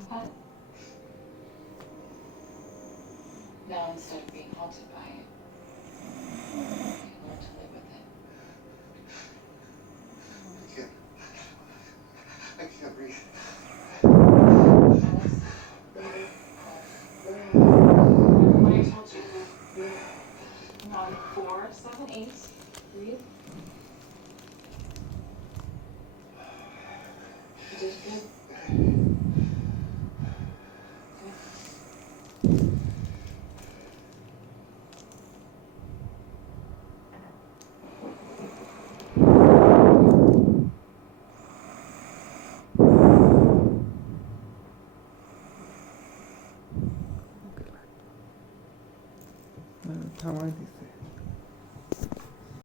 Okay. Now, instead of being haunted by it, you learn to live with